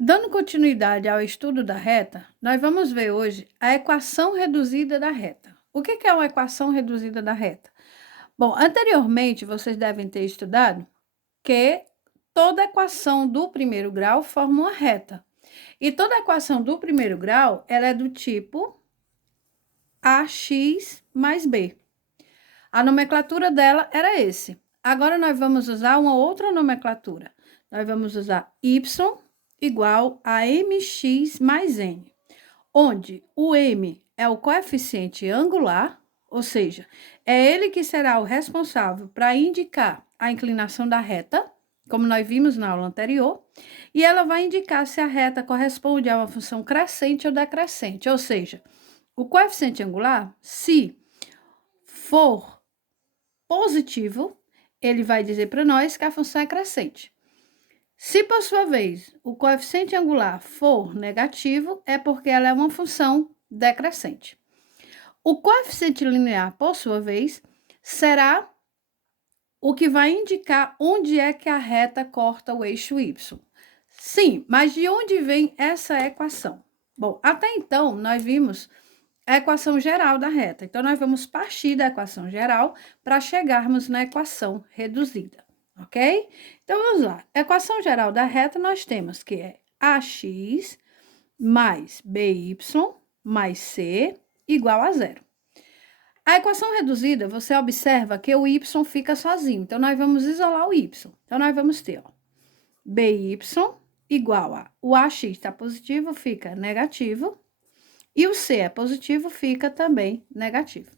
Dando continuidade ao estudo da reta, nós vamos ver hoje a equação reduzida da reta. O que é uma equação reduzida da reta? Bom, anteriormente vocês devem ter estudado que toda equação do primeiro grau forma uma reta. E toda equação do primeiro grau, ela é do tipo ax mais b. A nomenclatura dela era esse. Agora nós vamos usar uma outra nomenclatura. Nós vamos usar y igual a mx mais n, onde o m é o coeficiente angular, ou seja, é ele que será o responsável para indicar a inclinação da reta, como nós vimos na aula anterior, e ela vai indicar se a reta corresponde a uma função crescente ou decrescente, ou seja, o coeficiente angular, se for positivo, ele vai dizer para nós que a função é crescente. Se, por sua vez, o coeficiente angular for negativo, é porque ela é uma função decrescente. O coeficiente linear, por sua vez, será o que vai indicar onde é que a reta corta o eixo y. Sim, mas de onde vem essa equação? Bom, até então, nós vimos a equação geral da reta. Então, nós vamos partir da equação geral para chegarmos na equação reduzida, ok? Então, vamos lá. A equação geral da reta nós temos que é ax mais by mais c igual a zero. A equação reduzida, você observa que o y fica sozinho. Então, nós vamos isolar o y. Então, nós vamos ter, ó, by igual a... O ax está positivo, fica negativo. E o c é positivo, fica também negativo.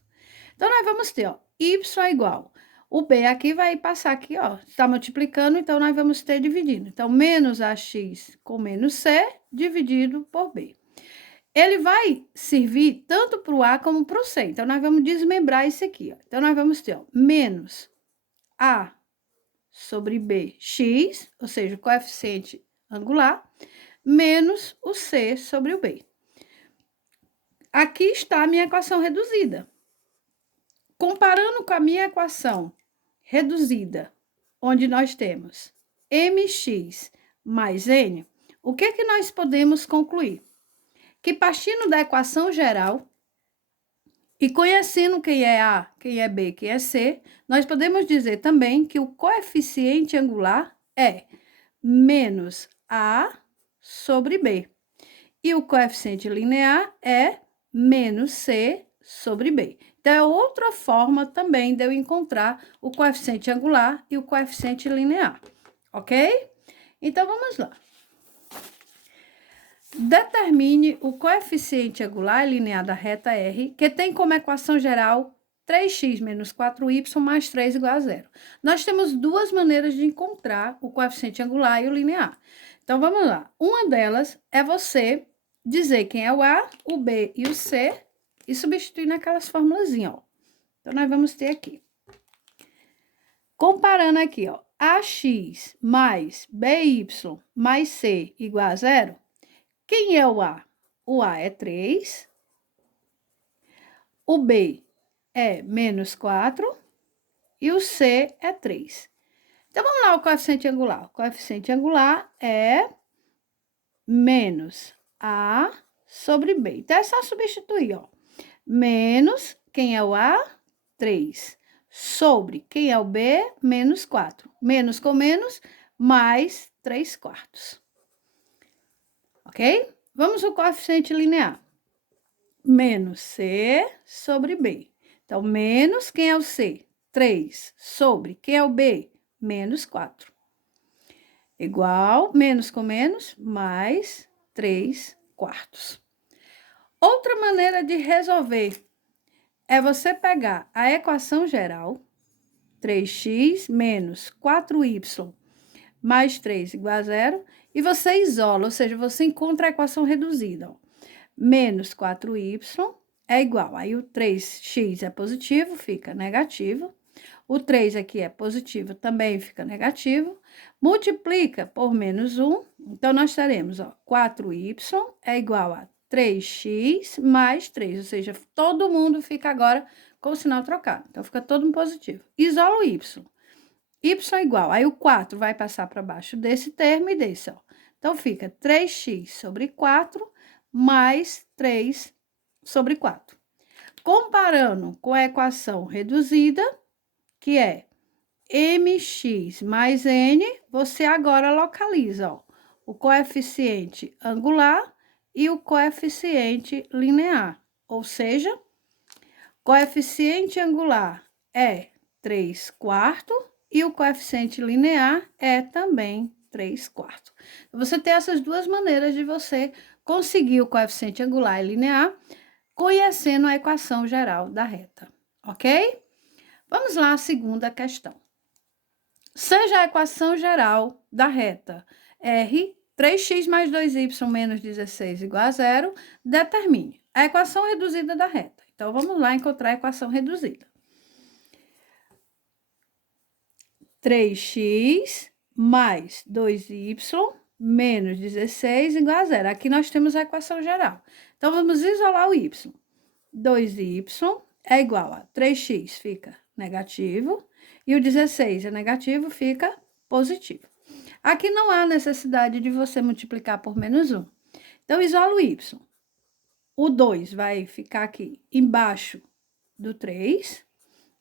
Então, nós vamos ter, ó, y é igual. O b aqui vai passar aqui, ó, está multiplicando, então nós vamos ter dividindo. Então, menos ax com menos c dividido por b. Ele vai servir tanto para o a como para o c. Então, nós vamos desmembrar isso aqui, ó. Então, nós vamos ter, ó, menos a sobre bx, ou seja, o coeficiente angular, menos o c sobre o b. Aqui está a minha equação reduzida. Comparando com a minha equação reduzida, onde nós temos mx mais n, o que é que nós podemos concluir? Que partindo da equação geral e conhecendo quem é A, quem é B, quem é C, nós podemos dizer também que o coeficiente angular é menos A sobre B. E o coeficiente linear é menos C sobre B. Então, é outra forma também de eu encontrar o coeficiente angular e o coeficiente linear, ok? Então, vamos lá. Determine o coeficiente angular e linear da reta R, que tem como equação geral 3x menos 4y mais 3 igual a zero. Nós temos duas maneiras de encontrar o coeficiente angular e o linear. Então, vamos lá. Uma delas é você dizer quem é o A, o B e o C e substituir naquelas formulazinhas, ó. Então, nós vamos ter aqui. Comparando aqui, ó, AX mais BY mais C igual a zero. Quem é o A? O A é 3. O B é menos 4. E o C é 3. Então, vamos lá o coeficiente angular. O coeficiente angular é menos A sobre B. Então, é só substituir, ó. Menos, quem é o A? 3. Sobre, quem é o B? Menos 4. Menos com menos, mais 3 quartos. Ok? Vamos ao coeficiente linear. Menos C sobre B. Então, menos, quem é o C? 3. Sobre, quem é o B? Menos 4. Igual, menos com menos, mais 3 quartos. Outra maneira de resolver é você pegar a equação geral, 3x menos 4y mais 3 igual a zero, e você isola, ou seja, você encontra a equação reduzida, ó. Menos 4y é igual, aí o 3x é positivo, fica negativo. O 3 aqui é positivo, também fica negativo. Multiplica por menos 1, então nós teremos, ó, 4y é igual a 3x mais 3, ou seja, todo mundo fica agora com o sinal trocado. Então, fica todo um positivo. Isola o y. Y é igual, aí o 4 vai passar para baixo desse termo e desse, ó. Então, fica 3x sobre 4 mais 3 sobre 4. Comparando com a equação reduzida, que é mx mais n, você agora localiza, ó, o coeficiente angular e o coeficiente linear. Ou seja, coeficiente angular é 3/4 e o coeficiente linear é também 3/4. Você tem essas duas maneiras de você conseguir o coeficiente angular e linear, conhecendo a equação geral da reta, ok? Vamos lá à segunda questão. Seja a equação geral da reta R, 3x mais 2y menos 16 igual a 0, determine a equação reduzida da reta. Então, vamos lá encontrar a equação reduzida. 3x mais 2y menos 16 igual a 0. Aqui nós temos a equação geral. Então, vamos isolar o y. 2y é igual a 3x, fica negativo, e o 16 é negativo, fica positivo. Aqui não há necessidade de você multiplicar por menos 1. Então, isola o y. O 2 vai ficar aqui embaixo do 3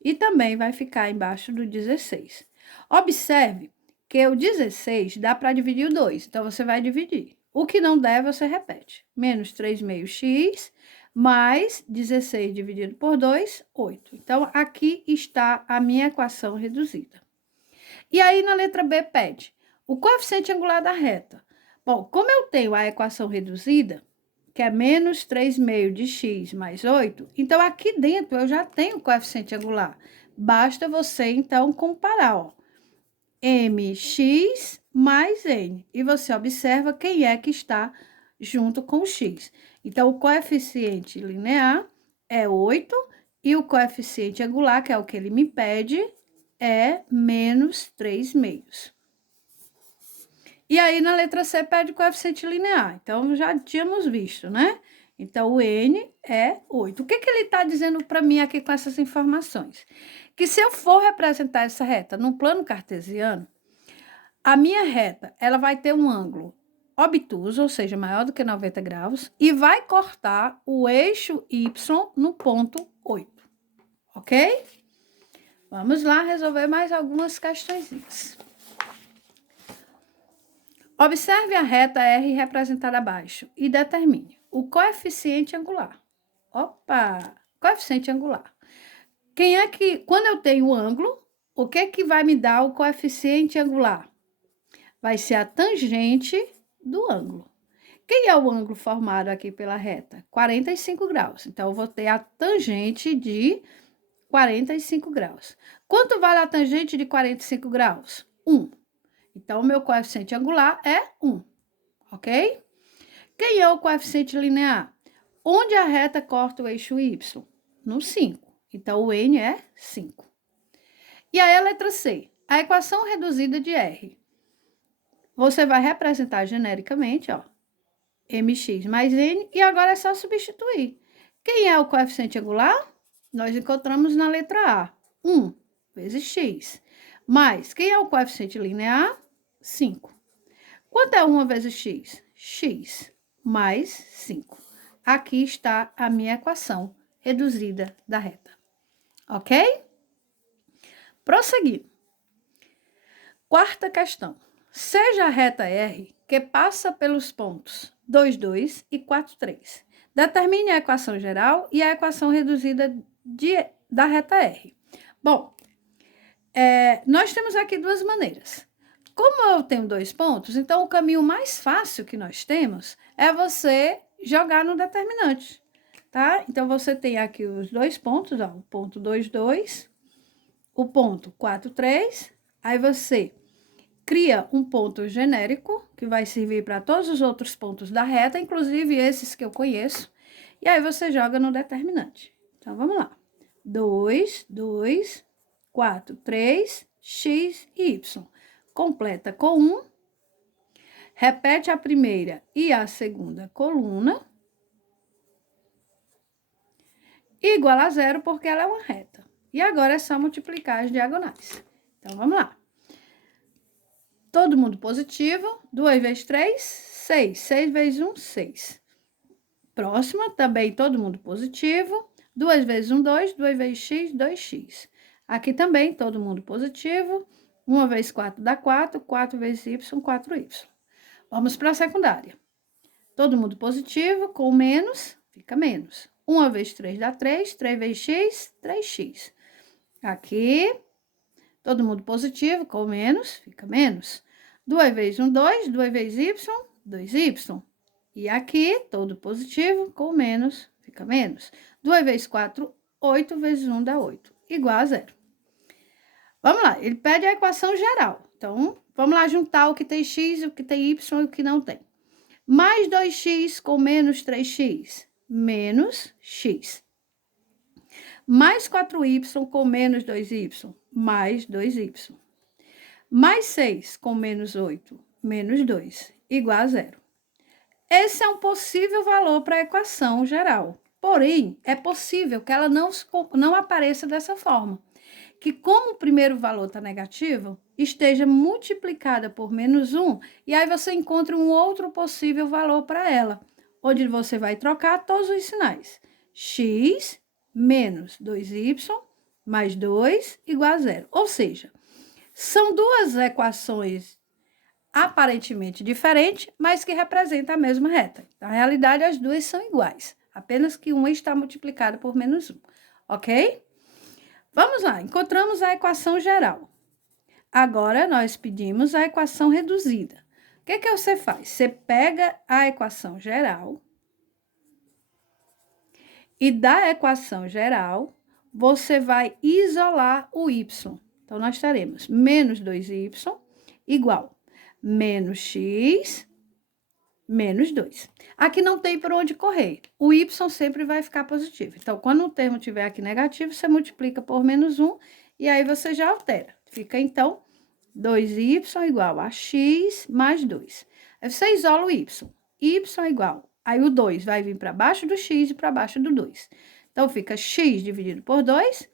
e também vai ficar embaixo do 16. Observe que o 16 dá para dividir o 2, então você vai dividir. O que não der, você repete. Menos 3/2x mais 16 dividido por 2, 8. Então, aqui está a minha equação reduzida. E aí, na letra B, pede o coeficiente angular da reta. Bom, como eu tenho a equação reduzida, que é menos 3/2 de x mais 8, então aqui dentro eu já tenho o coeficiente angular. Basta você, então, comparar, ó, mx mais n. E você observa quem é que está junto com o x. Então, o coeficiente linear é 8 e o coeficiente angular, que é o que ele me pede, é menos 3/2. E aí, na letra C, pede o coeficiente linear. Então, já tínhamos visto, né? Então, o n é 8. O que ele está dizendo para mim aqui com essas informações? Que se eu for representar essa reta no plano cartesiano, a minha reta, ela vai ter um ângulo obtuso, ou seja, maior do que 90 graus, e vai cortar o eixo y no ponto 8, ok? Vamos lá resolver mais algumas questõezinhas. Observe a reta R representada abaixo e determine o coeficiente angular. Opa! Coeficiente angular. Quando eu tenho o ângulo, o que vai me dar o coeficiente angular? Vai ser a tangente do ângulo. Quem é o ângulo formado aqui pela reta? 45 graus. Então, eu vou ter a tangente de 45 graus. Quanto vale a tangente de 45 graus? 1. Então, o meu coeficiente angular é 1, ok? Quem é o coeficiente linear? Onde a reta corta o eixo y? No 5. Então, o n é 5. E aí, a letra C. A equação reduzida de R. Você vai representar genericamente, ó, mx mais n, e agora é só substituir. Quem é o coeficiente angular? Nós encontramos na letra A, 1 vezes x. Mais, quem é o coeficiente linear? 5. Quanto é 1 vezes x? X mais 5. Aqui está a minha equação reduzida da reta. Ok? Prosseguindo. Quarta questão. Seja a reta R que passa pelos pontos 2, 2 e 4, 3. Determine a equação geral e a equação reduzida da reta R. Bom, nós temos aqui duas maneiras. Como eu tenho 2 pontos, então o caminho mais fácil que nós temos é você jogar no determinante, tá? Então, você tem aqui os 2 pontos, ó, o ponto 2, 2, o ponto 4, 3, aí você cria um ponto genérico, que vai servir para todos os outros pontos da reta, inclusive esses que eu conheço, e aí você joga no determinante. Então, vamos lá. 2, 2, 4, 3, x e y. Completa com 1, repete a primeira e a segunda coluna, igual a 0, porque ela é uma reta. E agora é só multiplicar as diagonais. Então, vamos lá. Todo mundo positivo. 2 vezes 3, 6. 6 vezes 1, 6. Próxima, também todo mundo positivo. 2 vezes 1, 2. 2 vezes x, 2x. Aqui também todo mundo positivo. 1 vezes 4 dá 4. 4 vezes y, 4y. Vamos para a secundária. Todo mundo positivo, com menos, fica menos. 1 vezes 3 dá 3. 3 vezes x, 3x. Aqui, todo mundo positivo, com menos, fica menos. 2 vezes 1, 2. 2 vezes y, 2y. E aqui, todo positivo, com menos, fica menos. 2 vezes 4, 8 vezes 1 dá 8, igual a 0. Vamos lá, ele pede a equação geral. Então, vamos lá juntar o que tem x, o que tem y e o que não tem. Mais 2x com menos 3x, menos x. Mais 4y com menos 2y, mais 2y. Mais 6 com menos 8, menos 2, igual a 0. Esse é um possível valor para a equação geral. Porém, é possível que ela não apareça dessa forma. Que como o primeiro valor está negativo, esteja multiplicada por menos 1, e aí você encontra um outro possível valor para ela, onde você vai trocar todos os sinais. X menos 2y mais 2 igual a 0. Ou seja, são duas equações aparentemente diferentes, mas que representam a mesma reta. Na realidade, as duas são iguais, apenas que uma está multiplicada por menos 1, ok? Vamos lá, encontramos a equação geral. Agora, nós pedimos a equação reduzida. O que você faz? Você pega a equação geral e da equação geral, você vai isolar o y. Então, nós teremos menos 2y igual menos x menos 2. Aqui não tem por onde correr. O y sempre vai ficar positivo. Então, quando o termo estiver aqui negativo, você multiplica por menos 1 e aí você já altera. Fica, então, 2y igual a x mais 2. Aí você isola o y. Y igual. Aí o 2 vai vir para baixo do x e para baixo do 2. Então, fica x dividido por 2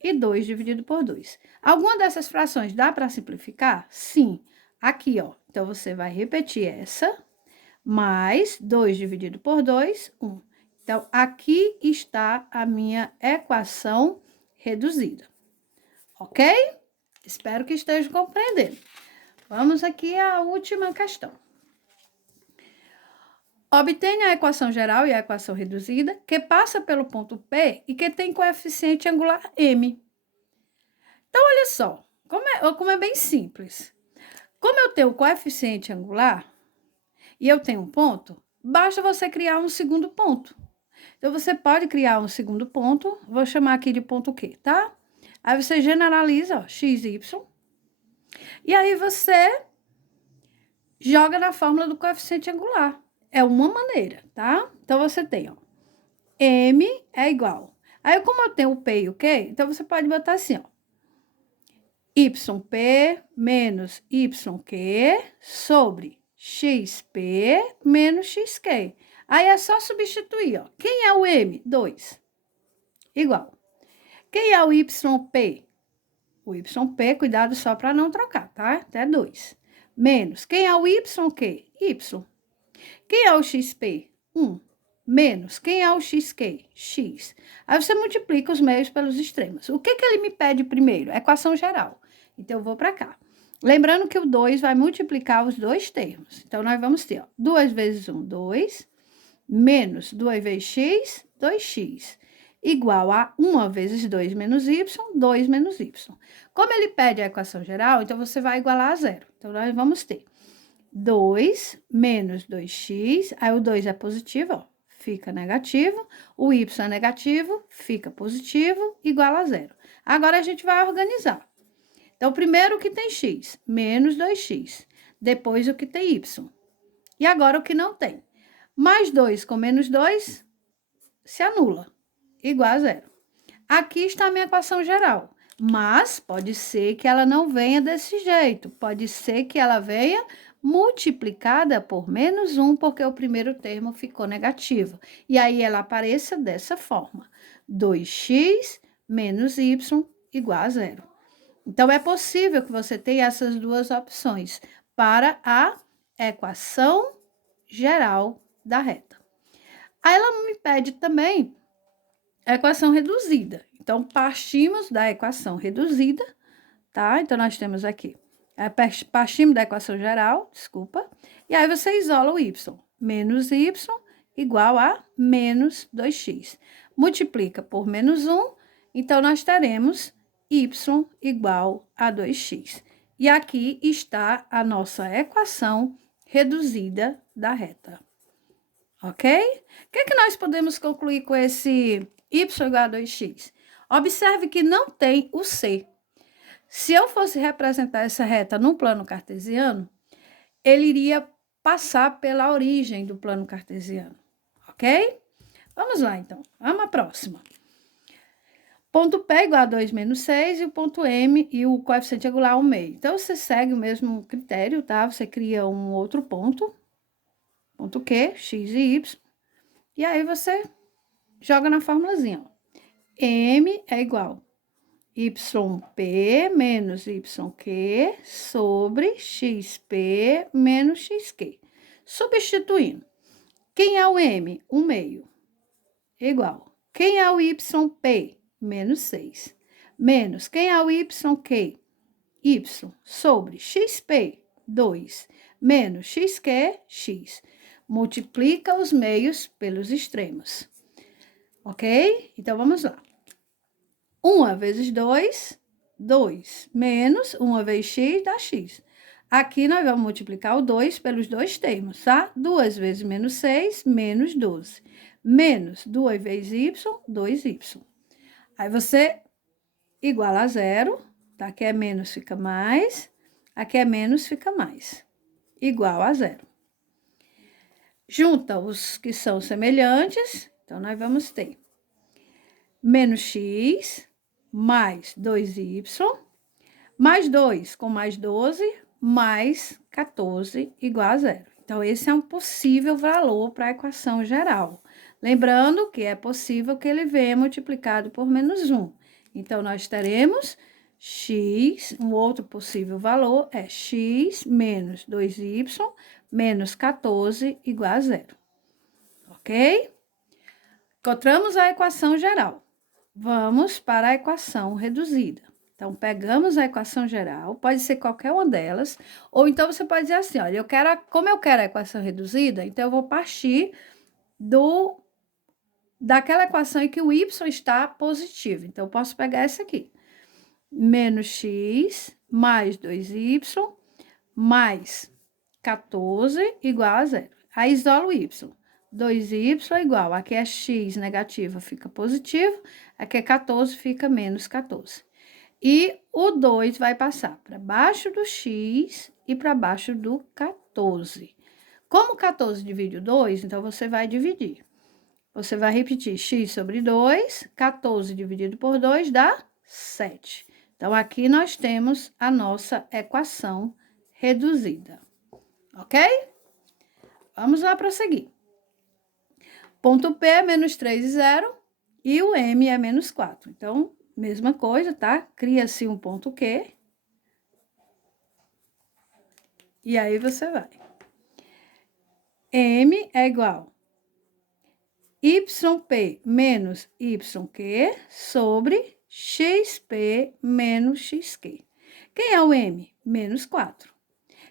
e 2 dividido por 2. Alguma dessas frações dá para simplificar? Sim. Aqui, ó. Então, você vai repetir essa, mais 2 dividido por 2, 1. Então, aqui está a minha equação reduzida. Ok? Espero que estejam compreendendo. Vamos aqui à última questão. Obtenha a equação geral e a equação reduzida, que passa pelo ponto P e que tem coeficiente angular M. Então, olha só, como é bem simples. Como eu tenho o coeficiente angular e eu tenho um ponto, basta você criar um segundo ponto. Então, você pode criar um segundo ponto, vou chamar aqui de ponto Q, tá? Aí você generaliza, ó, x, y. E aí você joga na fórmula do coeficiente angular. É uma maneira, tá? Então, você tem, ó, M é igual. Aí, como eu tenho o P e o Q, então você pode botar assim, ó. YP menos YQ sobre XP menos XQ. Aí é só substituir, ó. Quem é o M? 2. Igual. Quem é o YP? O YP, cuidado só para não trocar, tá? Até 2. Menos. Quem é o YQ? Y. Quem é o XP? 1. Menos. Quem é o XQ? X. Aí você multiplica os meios pelos extremos. O que ele me pede primeiro? Equação geral. Então, eu vou para cá. Lembrando que o 2 vai multiplicar os dois termos. Então, nós vamos ter, ó, 2 vezes 1, 2, menos 2 vezes x, 2x, igual a 1 vezes 2 menos y, 2 menos y. Como ele pede a equação geral, então, você vai igualar a 0. Então, nós vamos ter 2 menos 2x, aí o 2 é positivo, ó, fica negativo, o y é negativo, fica positivo, igual a 0. Agora, a gente vai organizar. Então, primeiro o que tem x, menos 2x. Depois o que tem y. E agora o que não tem. Mais 2 com menos 2 se anula, igual a 0. Aqui está a minha equação geral. Mas pode ser que ela não venha desse jeito. Pode ser que ela venha multiplicada por menos 1, porque o primeiro termo ficou negativo. E aí ela apareça dessa forma. 2x menos y igual a 0. Então, é possível que você tenha essas duas opções para a equação geral da reta. Aí, ela me pede também a equação reduzida. Então, partimos da equação reduzida, tá? Então, nós temos aqui, partimos da equação geral, desculpa, e aí você isola o y. Menos y igual a menos 2x. Multiplica por menos 1, então, nós teremos y igual a 2x. E aqui está a nossa equação reduzida da reta. Ok? O que é que nós podemos concluir com esse y igual a 2x? Observe que não tem o c. Se eu fosse representar essa reta no plano cartesiano, ele iria passar pela origem do plano cartesiano, ok? Vamos lá, então. Vamos à próxima. Ponto P igual a 2 menos 6 e o ponto M e o coeficiente angular 1/2. Então, você segue o mesmo critério, tá? Você cria um outro ponto Q, x e y, e aí você joga na formulazinha, ó. M é igual YP menos YQ sobre XP menos XQ. Substituindo. Quem é o M? 1/2. Igual. Quem é o YP? Menos 6. Menos. Quem é o YQ? Y sobre XP, 2. Menos XQ, X. Multiplica os meios pelos extremos. Ok? Então, vamos lá. 1 vezes 2, 2. Menos 1 vezes x dá x. Aqui, nós vamos multiplicar o 2 pelos dois termos, tá? 2 vezes menos 6, menos 12. Menos 2 vezes y, 2y. Aí, você iguala a 0, tá? Aqui é menos, fica mais. Aqui é menos, fica mais. Igual a 0. Junta os que são semelhantes. Então, nós vamos ter menos x mais 2y, mais 2 com mais 12, mais 14 igual a 0. Então, esse é um possível valor para a equação geral. Lembrando que é possível que ele venha multiplicado por menos 1. Então, nós teremos x, um outro possível valor é x menos 2y menos 14 igual a 0. Ok? Encontramos a equação geral. Vamos para a equação reduzida. Então, pegamos a equação geral, pode ser qualquer uma delas, ou então você pode dizer assim, olha, como eu quero a equação reduzida, então eu vou partir daquela equação em que o y está positivo. Então, eu posso pegar essa aqui. Menos x mais 2y mais 14 igual a 0. Aí, isola o y. 2y igual, aqui é x negativo, fica positivo, aqui é 14, fica menos 14. E o 2 vai passar para baixo do x e para baixo do 14. Como 14 divide o 2, então você vai dividir. Você vai repetir x sobre 2, 14 dividido por 2 dá 7. Então, aqui nós temos a nossa equação reduzida. Ok? Vamos lá prosseguir. Ponto P é menos 3 e 0 e o M é menos 4. Então, mesma coisa, tá? Cria-se um ponto Q. E aí, você vai. M é igual YP menos YQ sobre XP menos XQ. Quem é o M? Menos 4.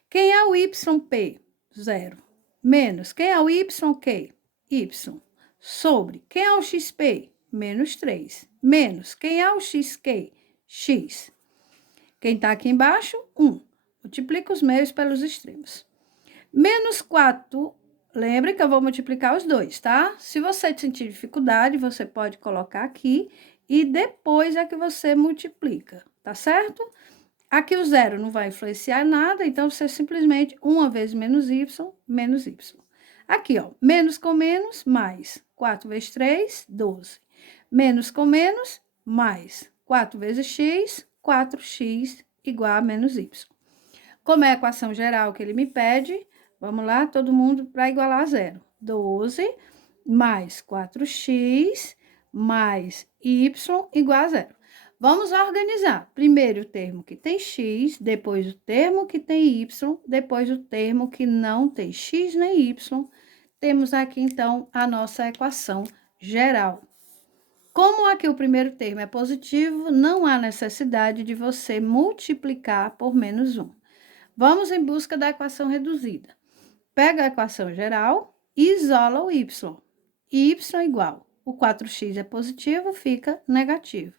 Quem é o YP? 0. Menos. Quem é o YQ? Y. Sobre. Quem é o XP? Menos 3. Menos. Quem é o XQ? X. Quem está aqui embaixo? 1. Multiplica os meios pelos extremos. Menos 4. Lembre que eu vou multiplicar os dois, tá? Se você sentir dificuldade, você pode colocar aqui e depois é que você multiplica, tá certo? Aqui o 0 não vai influenciar nada, então você simplesmente 1 vezes menos y, menos y. Aqui, ó, menos com menos, mais 4 vezes 3, 12. Menos com menos, mais 4 vezes x, 4x igual a menos y. Como é a equação geral que ele me pede, vamos lá, todo mundo para igualar a 0. 12 mais 4x mais y igual a 0. Vamos organizar. Primeiro o termo que tem x, depois o termo que tem y, depois o termo que não tem x nem y. Temos aqui, então, a nossa equação geral. Como aqui o primeiro termo é positivo, não há necessidade de você multiplicar por menos 1. Vamos em busca da equação reduzida. Pega a equação geral e isola o y. Y igual, o 4x é positivo, fica negativo.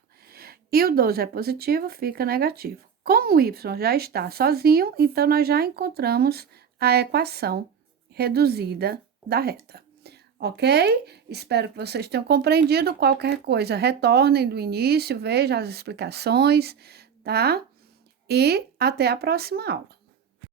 E o 12 é positivo, fica negativo. Como o y já está sozinho, então nós já encontramos a equação reduzida da reta. Ok? Espero que vocês tenham compreendido. Qualquer coisa, retornem do início, vejam as explicações, tá? E até a próxima aula.